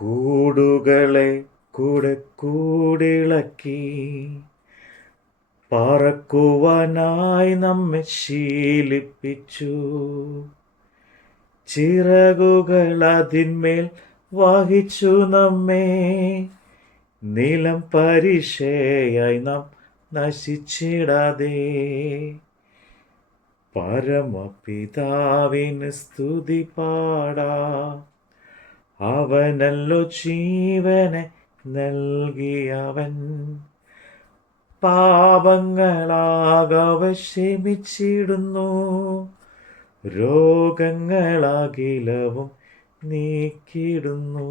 കൂടുകളെ കൂടെ കൂടിളക്കി പറക്കുവാനായി നമ്മെ ശീലിപ്പിച്ചു. ചിറകുകൾ അതിന്മേൽ വഹിച്ചു നമ്മെ. നിലം പരിശയായി നാം നശിച്ചിടാതെ. പരമപിതാവിന് സ്തുതി പാടാം. അവനല്ലോ ജീവനെ നൽകിയവൻ. പാപങ്ങളാകവ ക്ഷമിച്ചിടുന്നു. രോഗങ്ങളാകിലവും നീക്കിടുന്നു.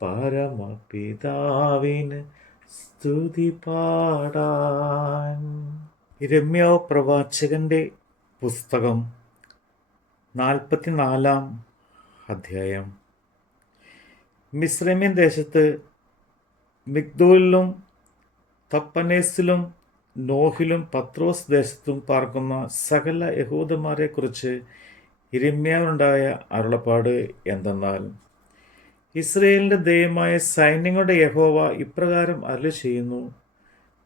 പരമപിതാവിന് സ്തുതി പാടാൻ. യിരെമ്യാ പ്രവാചകന്റെ പുസ്തകം 44 അധ്യായം. മിസ്രൈമ്യൻ ദേശത്ത് മിഗ്ദോലിലും തപ്പനേസിലും നോഹിലും പത്രോസ് ദേശത്തും പാർക്കുന്ന സകല യഹൂദന്മാരെ കുറിച്ച് യിരെമ്യാവിനുണ്ടായ അരുളപ്പാട് എന്തെന്നാൽ, ഇസ്രായേലിന്റെ ദൈവമായ സൈന്യങ്ങളുടെ യഹോവ ഇപ്രകാരം അരുളി ചെയ്യുന്നു: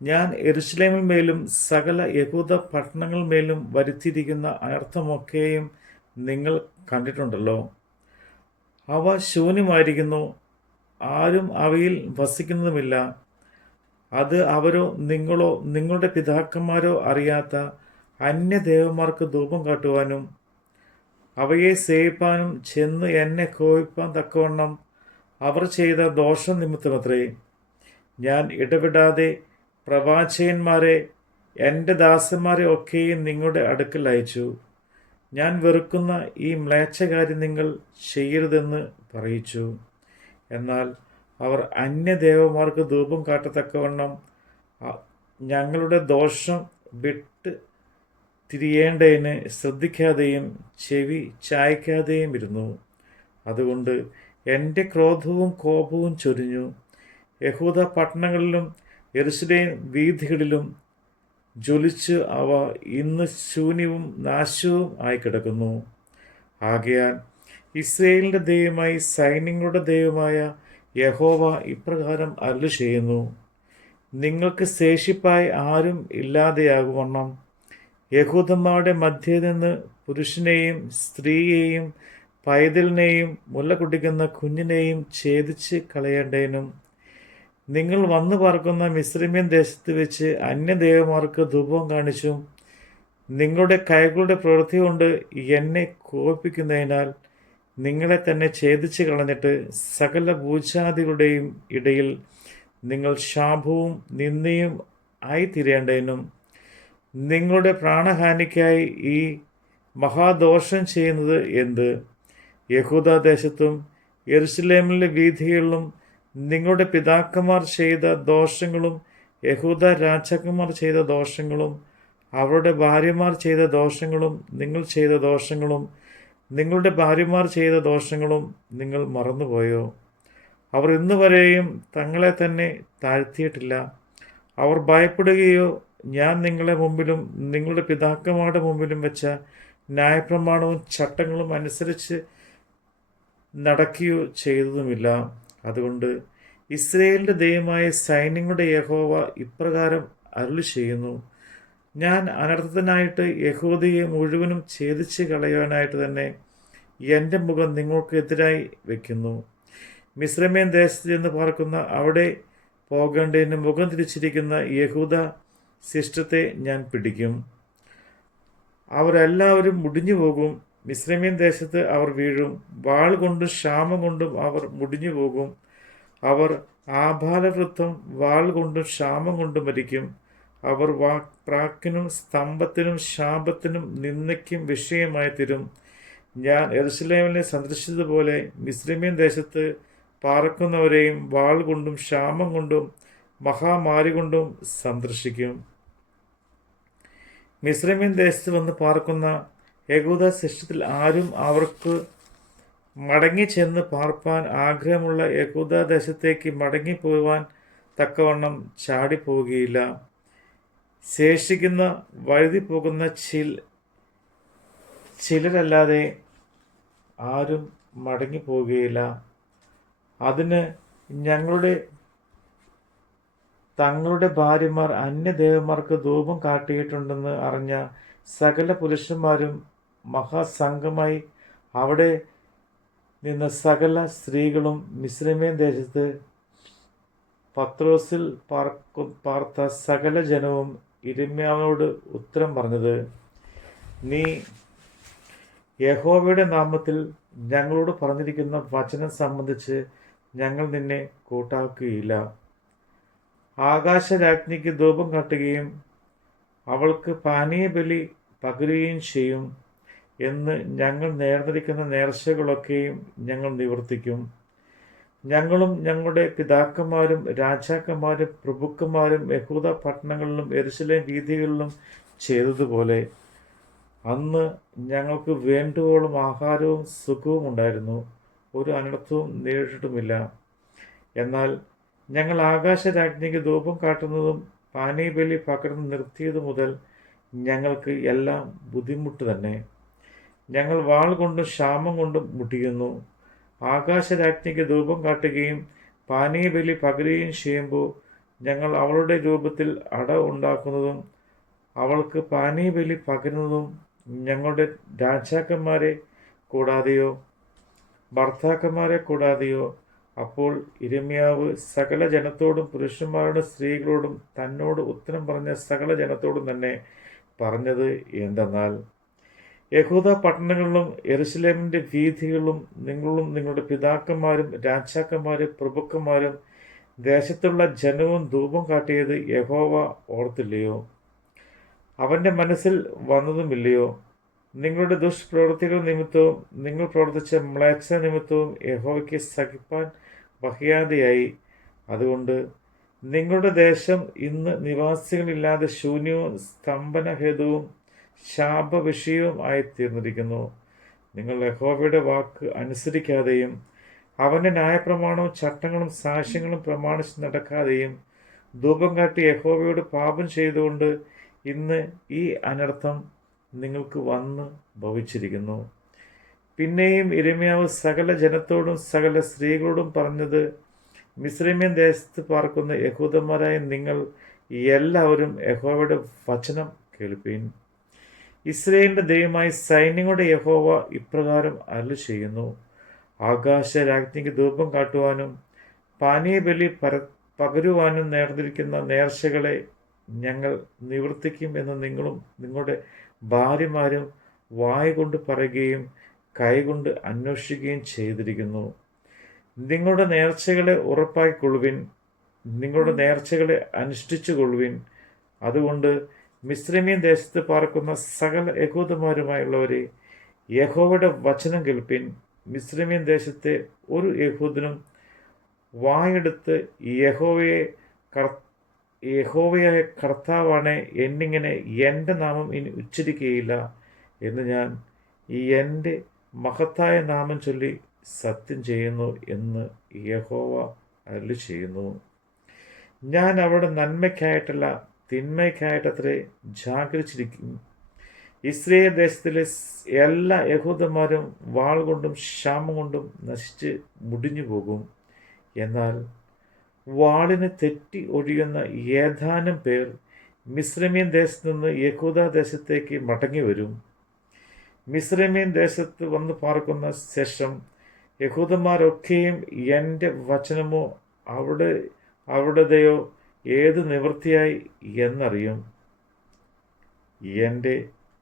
ഞാൻ യെരൂശലേമിന്മേലും സകല യഹൂദ പട്ടണങ്ങളിന്മേലും വരുത്തിയിരിക്കുന്ന അനർത്ഥമൊക്കെയും നിങ്ങൾ കണ്ടിട്ടുണ്ടല്ലോ. അവ ശൂന്യമായിരിക്കുന്നു, ആരും അവയിൽ വസിക്കുന്നതുമില്ല. അത് അവരോ നിങ്ങളോ നിങ്ങളുടെ പിതാക്കന്മാരോ അറിയാത്ത അന്യദേവന്മാർക്ക് ധൂപം കാട്ടുവാനും അവയെ സേവിപ്പാനും ചെന്ന് എന്നെ കോപിപ്പാൻ തക്കവണ്ണം അവർ ചെയ്ത ദോഷം നിമിത്തമത്രേ. ഞാൻ ഇടവിടാതെ പ്രവാചകന്മാരെ, എൻ്റെ ദാസന്മാരെ ഒക്കെയും നിങ്ങളുടെ അടുക്കൽ അയച്ചു. ഞാൻ വെറുക്കുന്ന ഈ മ്ലേച്ഛകാര്യം നിങ്ങൾ ചെയ്യരുതെന്ന് പറയിച്ചു. എന്നാൽ അവർ അന്യദേവന്മാർക്ക് ധൂപം കാട്ടത്തക്കവണ്ണം ഞങ്ങളുടെ ദോഷം വിട്ട് തിരിയേണ്ടതിന് ശ്രദ്ധിക്കാതെയും ചെവി ചായ്ക്കാതെയും ഇരുന്നു. അതുകൊണ്ട് എൻ്റെ ക്രോധവും കോപവും ചൊരിഞ്ഞു. യഹൂദ പട്ടണങ്ങളിലും യെരൂശലേം വീഥികളിലും ജ്വലിച്ച് അവ ഇന്ന് ശൂന്യവും നാശവും ആയി കിടക്കുന്നു. ആകയാൽ ഇസ്രായേലിന്റെ ദൈവമായി സൈന്യങ്ങളുടെ ദൈവമായ യഹോവ ഇപ്രകാരം അരുളി ചെയ്യുന്നു: നിങ്ങൾക്ക് ശേഷിപ്പായി ആരും ഇല്ലാതെയാകുവണ്ണം യഹൂദന്മാരുടെ മധ്യേ നിന്ന് പുരുഷനെയും സ്ത്രീയെയും പൈതലിനെയും മുല കുടിക്കുന്ന കുഞ്ഞിനെയും ഛേദിച്ച് കളയേണ്ടതിനും നിങ്ങൾ വന്നു പാർക്കുന്ന മിസ്രൈമ്യൻ ദേശത്ത് വെച്ച് അന്യദേവന്മാർക്ക് ധൂപം കാണിച്ചും നിങ്ങളുടെ കൈകളുടെ പ്രവൃത്തി കൊണ്ട് എന്നെ കോപിപ്പിക്കുന്നതിനാൽ നിങ്ങളെ തന്നെ ഛേദിച്ച് കളഞ്ഞിട്ട് സകല ഭൂജാതികളുടെയും ഇടയിൽ നിങ്ങൾ ശാപവും നിന്ദയും ആയിത്തീരേണ്ടതിനും നിങ്ങളുടെ പ്രാണഹാനിക്കായി ഈ മഹാദോഷം ചെയ്യുന്നത് എന്ത്? യഹൂദാദേശത്തും യെരൂശലേമിലെ വീഥികളിലും നിങ്ങളുടെ പിതാക്കന്മാർ ചെയ്ത ദോഷങ്ങളും യഹൂദ രാജാക്കന്മാർ ചെയ്ത ദോഷങ്ങളും അവരുടെ ഭാര്യമാർ ചെയ്ത ദോഷങ്ങളും നിങ്ങൾ ചെയ്ത ദോഷങ്ങളും നിങ്ങളുടെ ഭാര്യമാർ ചെയ്ത ദോഷങ്ങളും നിങ്ങൾ മറന്നുപോയോ? അവർ ഇന്നുവരെയും തങ്ങളെ തന്നെ താഴ്ത്തിയിട്ടില്ല. അവർ ഭയപ്പെടുകയോ ഞാൻ നിങ്ങളുടെ മുമ്പിലും നിങ്ങളുടെ പിതാക്കന്മാരുടെ മുമ്പിലും വെച്ച ന്യായപ്രമാണവും ചട്ടങ്ങളും അനുസരിച്ച് നടക്കുകയോ ചെയ്തതുമില്ല. അതുകൊണ്ട് ഇസ്രായേലിന്റെ ദൈവമായ സൈന്യങ്ങളുടെ യഹോവ ഇപ്രകാരം അരുളി ചെയ്യുന്നു: ഞാൻ അനർത്ഥത്തിനായിട്ട് യഹൂദയെ മുഴുവനും ഛേദിച്ച് കളയുവാനായിട്ട് തന്നെ എൻ്റെ മുഖം നിങ്ങൾക്ക് എതിരായി വയ്ക്കുന്നു. മിസ്രൈമ്യൻ ദേശത്ത് ചെന്ന് പാർക്കുന്ന അവിടെ പോകേണ്ടതിന് മുഖം തിരിച്ചിരിക്കുന്ന യഹൂദ ശിഷ്ടത്തെ ഞാൻ പിടിക്കും. അവരെല്ലാവരും മുടിഞ്ഞു പോകും. മിസ്രൈമ്യൻ ദേശത്ത് അവർ വീഴും. വാൾ കൊണ്ടും ക്ഷാമം കൊണ്ടും അവർ മുടിഞ്ഞു പോകും. അവർ ആഭാലവൃദ്ധം വാൾ കൊണ്ടും ക്ഷാമം കൊണ്ടും മരിക്കും. അവർ പ്രാക്കിനും സ്തംഭത്തിനും ശാപത്തിനും നിന്ദയ്ക്കും വിഷയമായി തീരും. ഞാൻ യെരൂശലേമിനെ സന്ദർശിച്ചതുപോലെ മിസ്രൈമ്യൻ ദേശത്ത് പാർക്കുന്നവരെയും വാൾ കൊണ്ടും ക്ഷാമം കൊണ്ടും മഹാമാരി കൊണ്ടും സന്ദർശിക്കും. മിസ്രൈമ്യൻ ദേശത്ത് വന്ന് പാർക്കുന്ന യഹൂദ ശിഷ്ടത്തിൽ ആരും അവർക്ക് മടങ്ങി ചെന്ന് പാർപ്പാൻ ആഗ്രഹമുള്ള യഹൂദദേശത്തേക്ക് മടങ്ങിപ്പോവാൻ തക്കവണ്ണം ചാടിപ്പോവുകയില്ല. ശേഷിക്കുന്ന വഴുതി പോകുന്ന ചിലരല്ലാതെ ആരും മടങ്ങിപ്പോവുകയില്ല. അതിന് തങ്ങളുടെ ഭാര്യമാർ അന്യദേവന്മാർക്ക് ധൂപം കാട്ടിയിട്ടുണ്ടെന്ന് അറിഞ്ഞ സകല പുരുഷന്മാരും മഹാസംഘമായി അവിടെ നിന്ന് സകല സ്ത്രീകളും മിസ്രൈം ദേശത്ത് പത്രോസിൽ പാർത്ത സകല ജനവും യിരെമ്യാവിനോട് ഉത്തരം പറഞ്ഞത്, നീ യഹോവയുടെ നാമത്തിൽ ഞങ്ങളോട് പറഞ്ഞിരിക്കുന്ന വചനം സംബന്ധിച്ച് ഞങ്ങൾ നിന്നെ കൂട്ടാക്കുകയില്ല. ആകാശരാജ്ഞിക്ക് ധൂപം കാട്ടുകയും അവൾക്ക് പാനീയബലി പകരുകയും ചെയ്യും എന്ന് ഞങ്ങൾ നേർന്നിരിക്കുന്ന നേർച്ചകളൊക്കെയും ഞങ്ങൾ നിവർത്തിക്കും. ഞങ്ങളും ഞങ്ങളുടെ പിതാക്കന്മാരും രാജാക്കന്മാരും പ്രഭുക്കന്മാരും യഹൂദ പട്ടണങ്ങളിലും യെരൂശലേം വീഥികളിലും ചെയ്തതുപോലെ അന്ന് ഞങ്ങൾക്ക് വേണ്ടുവോളം ആഹാരവും സുഖവും ഉണ്ടായിരുന്നു, ഒരു അനർത്ഥവും നേരിട്ടിട്ടുമില്ല. എന്നാൽ ഞങ്ങൾ ആകാശരാജ്ഞിക്ക് ധൂപം കാട്ടുന്നതും പാനീയബലി പകർന്ന് നിർത്തിയതു മുതൽ ഞങ്ങൾക്ക് എല്ലാം ബുദ്ധിമുട്ട് തന്നെ. ഞങ്ങൾ വാൾ കൊണ്ടും ക്ഷാമം കൊണ്ടും മുട്ടിക്കുന്നു. ആകാശരാജ്ഞിക്ക് ധൂപം കാട്ടുകയും പാനീയബലി പകരുകയും ചെയ്യുമ്പോൾ ഞങ്ങൾ അവളുടെ രൂപത്തിൽ അട ഉണ്ടാക്കുന്നതും അവൾക്ക് പാനീയബലി പകരുന്നതും ഞങ്ങളുടെ രാജാക്കന്മാരെ കൂടാതെയോ ഭർത്താക്കന്മാരെ കൂടാതെയോ. അപ്പോൾ യിരെമ്യാവ് സകല ജനത്തോടും പുരുഷന്മാരോടും സ്ത്രീകളോടും തന്നോട് ഉത്തരം പറഞ്ഞ സകല ജനത്തോടും തന്നെ പറഞ്ഞത് എന്തെന്നാൽ, യഹൂദ പട്ടണങ്ങളിലും യെരൂശലേമിന്റെ വീഥികളിലും നിങ്ങളും നിങ്ങളുടെ പിതാക്കന്മാരും രാജാക്കന്മാരും പ്രഭുക്കന്മാരും ദേശത്തുള്ള ജനവും ധൂപം കാട്ടിയത് യഹോവ ഓർത്തില്ലയോ? അവന്റെ മനസ്സിൽ വന്നതുമില്ലയോ? നിങ്ങളുടെ ദുഷ്പ്രവൃത്തികൾ നിമിത്തവും നിങ്ങൾ പ്രവർത്തിച്ച മ്ലേച്ഛ നിമിത്തവും യഹോവയ്ക്ക് സഹിപ്പാൻ വഹിയാതെയായി. അതുകൊണ്ട് നിങ്ങളുടെ ദേശം ഇന്ന് നിവാസികളില്ലാതെ ശൂന്യവും സ്തംഭനഹേതുവും ശാപവിഷയവും ആയിത്തീർന്നിരിക്കുന്നു. നിങ്ങൾ യഹോവയുടെ വാക്ക് അനുസരിക്കാതെയും അവൻ്റെ ന്യായപ്രമാണവും ചട്ടങ്ങളും സാക്ഷ്യങ്ങളും പ്രമാണിച്ച് നടക്കാതെയും ധൂപം കാട്ടി യഹോവയോട് പാപം ചെയ്തുകൊണ്ട് ഇന്ന് ഈ അനർത്ഥം നിങ്ങൾക്ക് വന്ന് ഭവിച്ചിരിക്കുന്നു. പിന്നെയും യിരെമ്യാവ് സകല ജനത്തോടും സകല സ്ത്രീകളോടും പറഞ്ഞത്, മിസ്രൈമ്യൻ ദേശത്ത് പാർക്കുന്ന യഹൂദന്മാരായ നിങ്ങൾ എല്ലാവരും യഹോവയുടെ വചനം കേൾപ്പീൻ. ഇസ്രായേലിന്റെ ദൈവമായ സൈന്യങ്ങളുടെ യഹോവ ഇപ്രകാരം അരുളി ചെയ്യുന്നു, ആകാശരാജ്ഞിക്ക് ധൂപം കാട്ടുവാനും പാനീയബലി പകരുവാനും നേർന്നിരിക്കുന്ന നേർച്ചകളെ ഞങ്ങൾ നിവർത്തിക്കും എന്ന് നിങ്ങളും നിങ്ങളുടെ ഭാര്യമാരും വായ കൊണ്ട് പറയുകയും കൈകൊണ്ട് അന്വേഷിക്കുകയും ചെയ്തിരിക്കുന്നു. നിങ്ങളുടെ നേർച്ചകളെ ഉറപ്പാക്കിക്കൊള്ളുവിൻ, നിങ്ങളുടെ നേർച്ചകളെ അനുഷ്ഠിച്ചുകൊള്ളുവിൻ. അതുകൊണ്ട് മിസ്രൈമ്യൻ ദേശത്ത് പാർക്കുന്ന സകല യഹൂദന്മാരുമായുള്ളവരെ, യഹോവയുടെ വചനം കേൾപ്പിൻ. മിസ്രൈമ്യൻ ദേശത്തെ ഒരു യഹൂദനും വായെടുത്ത് യഹോവയായ കർത്താവാണ് എന്നിങ്ങനെ എൻ്റെ നാമം ഇനി ഉച്ചരിക്കുകയില്ല എന്ന് ഞാൻ എൻ്റെ മഹത്തായ നാമം ചൊല്ലി സത്യം ചെയ്യുന്നു എന്ന് യഹോവ അരുളി ചെയ്യുന്നു. ഞാൻ അവിടെ നന്മയ്ക്കായിട്ടല്ല തിന്മയ്ക്കായിട്ടത്രേ ജാഗരിച്ചിരിക്കും. ഇസ്രായേൽ ദേശത്തിലെ എല്ലാ യഹൂദന്മാരും വാൾ കൊണ്ടും ക്ഷാമം കൊണ്ടും നശിച്ച് മുടിഞ്ഞു പോകും. എന്നാൽ വാളിന് തെറ്റി ഒഴിയുന്ന ഏതാനും പേർ മിസ്രൈമ്യൻ ദേശത്ത് നിന്ന് യഹൂദ ദേശത്തേക്ക് മടങ്ങി വരും. മിസ്രൈമ്യൻ ദേശത്ത് വന്ന് പാർക്കുന്ന ശേഷം യഹൂദന്മാരൊക്കെയും എൻ്റെ വചനമോ അവിടുത്തെയോ ഏത് നിവൃത്തിയായി എന്നറിയും. എൻ്റെ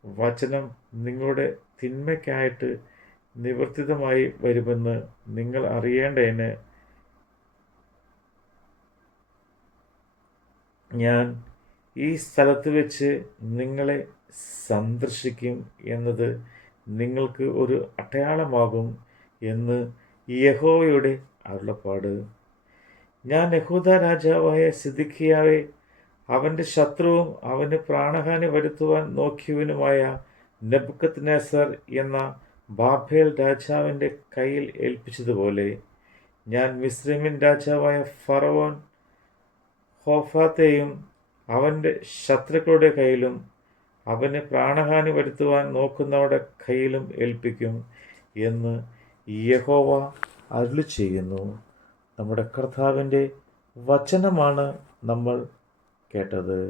വചനം നിങ്ങളുടെ തിന്മയ്ക്കായിട്ട് നിവർത്തിതമായി വരുമെന്ന് നിങ്ങൾ അറിയേണ്ടതിന് ഞാൻ ഈ സ്ഥലത്ത് വെച്ച് നിങ്ങളെ സന്ദർശിക്കും എന്നത് നിങ്ങൾക്ക് ഒരു അടയാളമാകും എന്ന് യഹോവയുടെ അരുളപ്പാട്. ഞാൻ യഹൂദ രാജാവായ സിദ്ക്കിയാവെ അവൻ്റെ ശത്രുവും അവന് പ്രാണഹാനി വരുത്തുവാൻ നോക്കിയവനുമായ നെബൂഖദ്നേസർ എന്ന ബാബേൽ രാജാവിൻ്റെ കയ്യിൽ ഏൽപ്പിച്ചതുപോലെ ഞാൻ മിസ്രൈമ്യൻ രാജാവായ ഫറവോൻ ഹോഫാത്തെയും അവൻ്റെ ശത്രുക്കളുടെ കയ്യിലും അവന് പ്രാണഹാനി വരുത്തുവാൻ നോക്കുന്നവരുടെ കയ്യിലും ഏൽപ്പിക്കും എന്ന് യഹോവ അരുളി ചെയ്യുന്നു. നമ്മുടെ കർത്താവിൻ്റെ വചനമാണ് നമ്മൾ കേട്ടത്.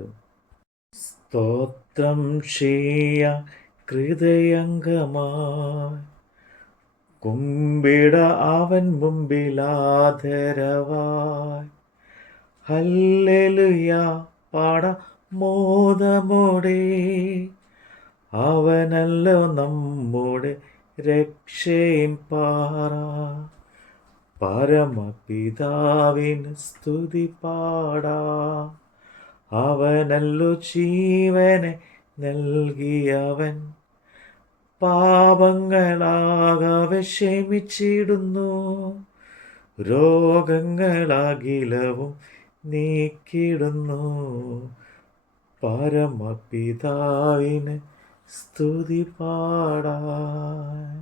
സ്തോത്രം ചെയ്യ ഹൃദയംഗമായി കുമ്പിട അവൻ മുമ്പിലാദരവായി. ഹല്ലേലൂയ പാട മോദമോടെ, അവനല്ലോ നമ്മുടെ രക്ഷയിൻ പാറ. പരമപിതാവിന് സ്തുതി പാടാ, അവനല്ലോ ജീവനെ നൽകിയവൻ. പാപങ്ങളാകവെ ക്ഷമിച്ചിടുന്നു, രോഗങ്ങളാകിലവും നീക്കിടുന്നു. പരമപിതാവിന് സ്തുതി പാടാൻ.